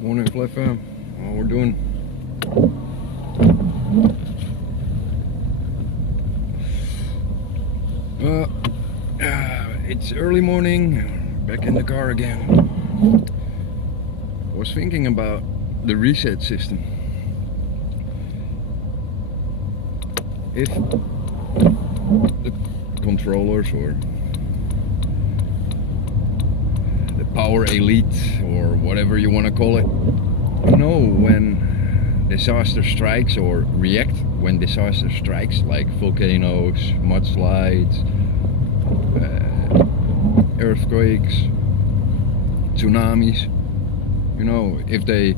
Morning, Flip fam. How we're doing? Uh, it's early morning. Back in the car again. Was thinking about the reset system. If the controllers or the power elite or whatever you want to call it know when disaster strikes or react when disaster strikes, like volcanoes, mudslides, earthquakes, tsunamis, you know, if they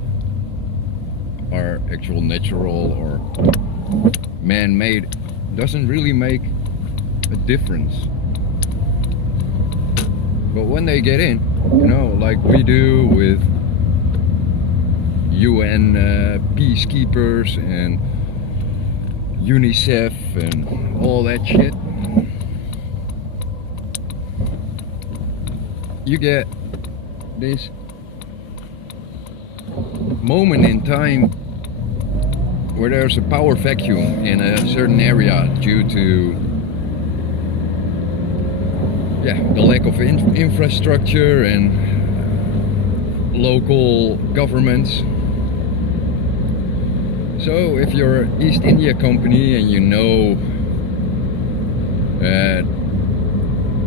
are actual natural or man-made, doesn't really make a difference. But when they get in, you know, like we do with UN peacekeepers and UNICEF and all that shit, you get this moment in time where there's a power vacuum in a certain area due to the lack of infrastructure and local governments. So if you're East India Company and you know that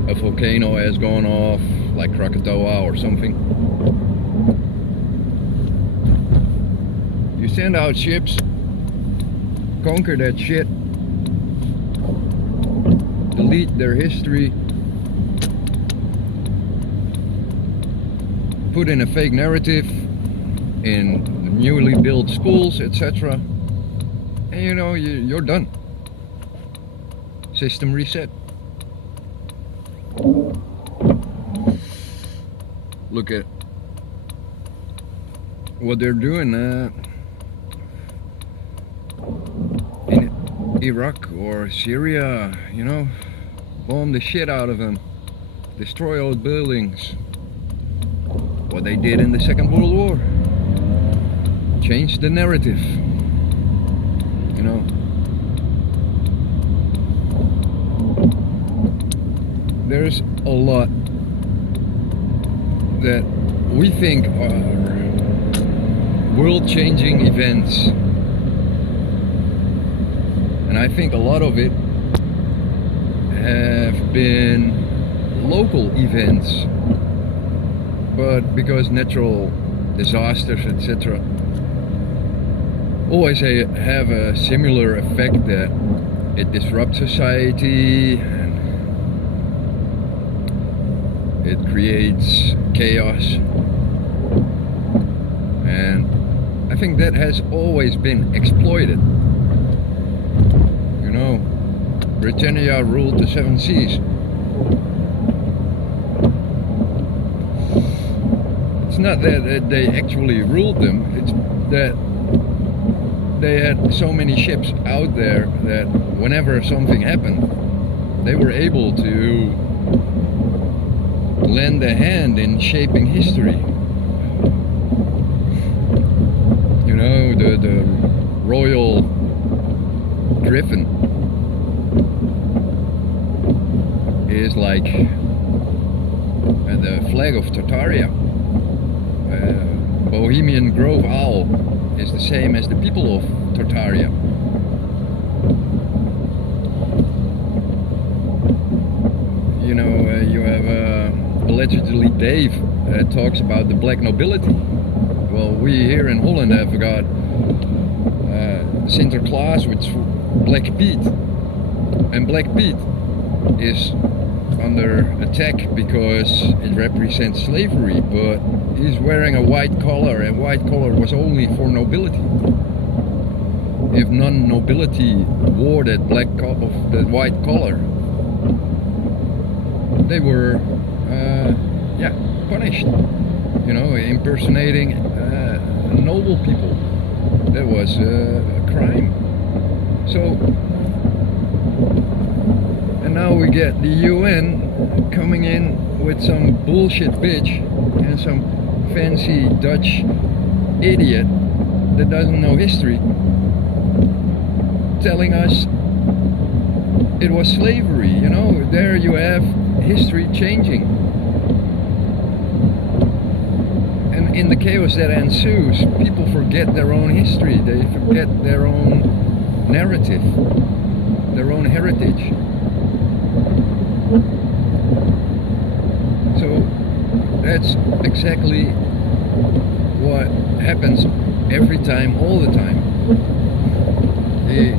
a volcano has gone off, like Krakatoa or something, you send out ships, conquer that shit, delete their history, put in a fake narrative in newly built schools, etc. And you know, you're done. System reset. Look at what they're doing in Iraq or Syria, you know, bomb the shit out of them, destroy old buildings. What they did in the Second World War, change the narrative, you know. There's a lot that we think are world-changing events, and I think a lot of it have been local events, but because natural disasters, etc., always have a similar effect, that it disrupts society and it creates chaos, and I think that has always been exploited. You know, Britannia ruled the 7 seas. It's not that they actually ruled them, it's that they had so many ships out there that whenever something happened, they were able to lend a hand in shaping history. You know, the Royal Griffin is like the flag of Tartaria. Bohemian Grove Owl is the same as the people of Tartaria. You know, you have allegedly Dave talks about the black nobility. Well, we here in Holland have got Sinterklaas, which Black Pete, and Black Pete is under attack because it represents slavery, but he's wearing a white collar, and white collar was only for nobility. If non-nobility wore that that white collar, they were punished. You know, impersonating noble people, that was a crime. So, and now we get the UN coming in with some bullshit bitch and some fancy Dutch idiot that doesn't know history telling us it was slavery. You know, there you have history changing. And in the chaos that ensues, people forget their own history. They forget their own narrative, their own heritage. So that's exactly what happens every time, all the time. The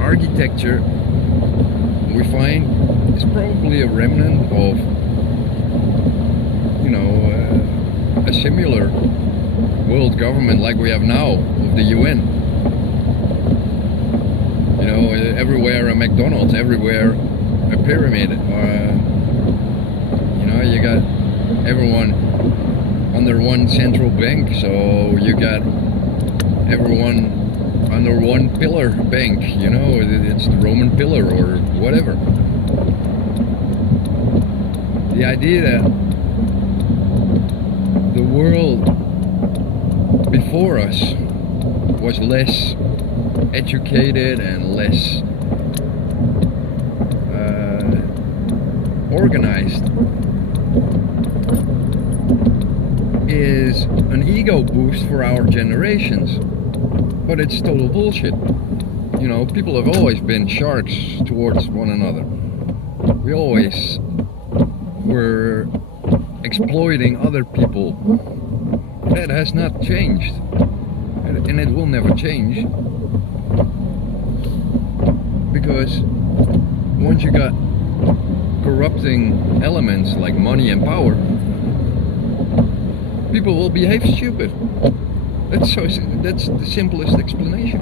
architecture we find is probably a remnant of, you know, a similar world government like we have now of the UN. You know, everywhere a McDonald's, everywhere a pyramid. You know, you got everyone under one central bank, so you got everyone under one pillar bank. You know, it's the Roman pillar or whatever. The idea that the world before us was less educated and less organized is an ego boost for our generations, but it's total bullshit. You know, people have always been sharks towards one another. We always were exploiting other people. That has not changed, and it will never change, because once you got corrupting elements like money and power, people will behave stupid. That's the simplest explanation.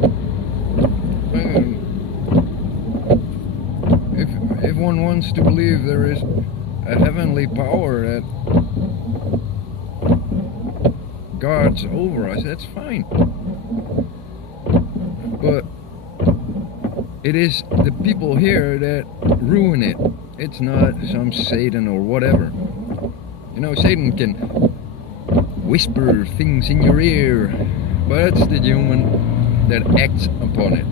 If one wants to believe there is a heavenly power that guards over us, that's fine. But it is the people here that ruin it. It's not some Satan or whatever. You know, Satan can whisper things in your ear, but it's the human that acts upon it.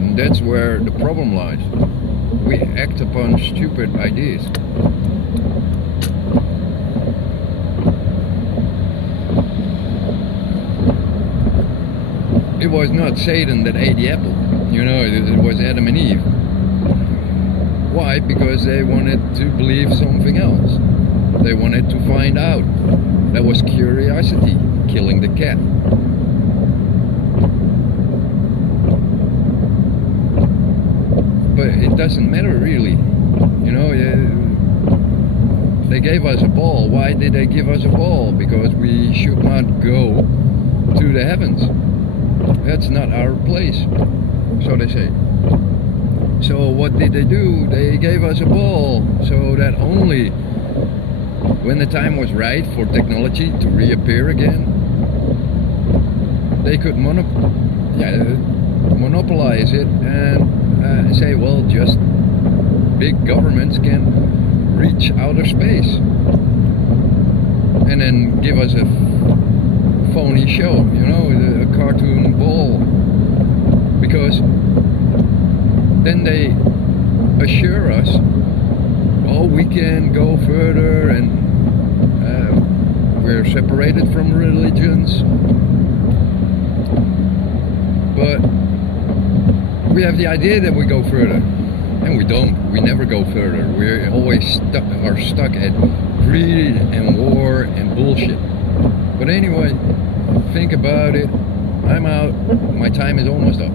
And that's where the problem lies. We act upon stupid ideas. It was not Satan that ate the apple, you know, it was Adam and Eve. Why? Because they wanted to believe something else. They wanted to find out. That was curiosity, killing the cat. But it doesn't matter really. You know, they gave us a ball. Why did they give us a ball? Because we should not go to the heavens. That's not our place, so they say. So what did they do? They gave us a ball so that only when the time was right for technology to reappear again, they could monopolize it and say, well, just big governments can reach outer space, and then give us a phony show, you know, a cartoon ball, because then they assure us, well, we can go further, and we're separated from religions, but we have the idea that we go further, and we don't. We never go further. We're always stuck at greed and war and bullshit. But anyway, think about it. I'm out. My time is almost up.